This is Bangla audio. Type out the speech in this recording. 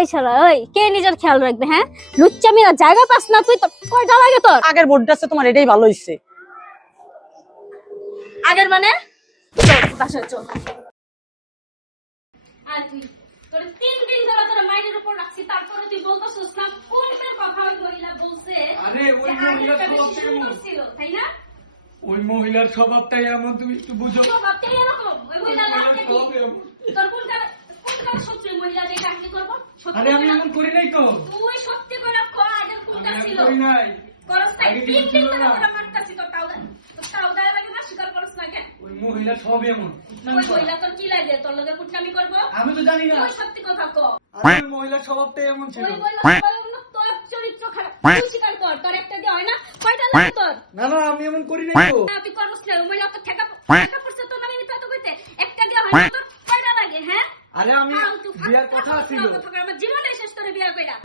ওই শালা ওই কে নিজের খেয়াল রাখবে হ্যাঁ লুচ্চামিরা জায়গা পাস না তুই তো কয়টা লাগে তোর আগের বোর্ডটা আছে তোমার এটাই ভালো হইছে আগের মানে বাসায় চল আর তুই তোর 3 দিন ধরে তোর মাইনের উপর রাখছি তারপরে তুই বলতাছিস না কোনটার কথা ওই মহিলা বলছে আরে ওই মহিলার স্বভাবটাই এমন ছিল তাই না ওই মহিলার স্বভাবটাই এমন তুমি একটু বুঝো স্বভাবটাই এরকম ওই মহিলা লাগতে কি স্বভাব এমন। তোর কোনটা সত্যি মহিলা যে চাকরি করব আরে আমি এমন করি নাই তো তুই সত্যি করে কো আগের কোনটা আমি ছিল করি নাই করস নাই আগে 3 কিছু দিন ছিল ধরে না। তোরা মারতাছিস তোর তাও গায়ে লাগে না স্বীকার করস না কেন ওই মহিলার সব এমন ওই মহিলা তোর কি লাগে তোর লগে কুটনামি করব আমি তো জানি না তুই সত্যি কথা কো আরে ওই মহিলার স্বভাবটাই এমন ছিল ওই মহিলা তোর চরিত্র খারাপ তুই স্বীকার কর তোর একটা দিয়ে হয় না কয়টা লাগে তোর না না আমি এমন করি নাই তো না তুই করস না ওই মহিলা তো ঠেকা পড়ছে তোর নামে মিথ্যা তো কইতে একটা দিয়ে হয় না তোর কয়টা লাগে হ্যাঁ আরে আমি ফালতু বিয়ার কথা ছিল আমার জীবনে শেষ করে বিয়া কইরা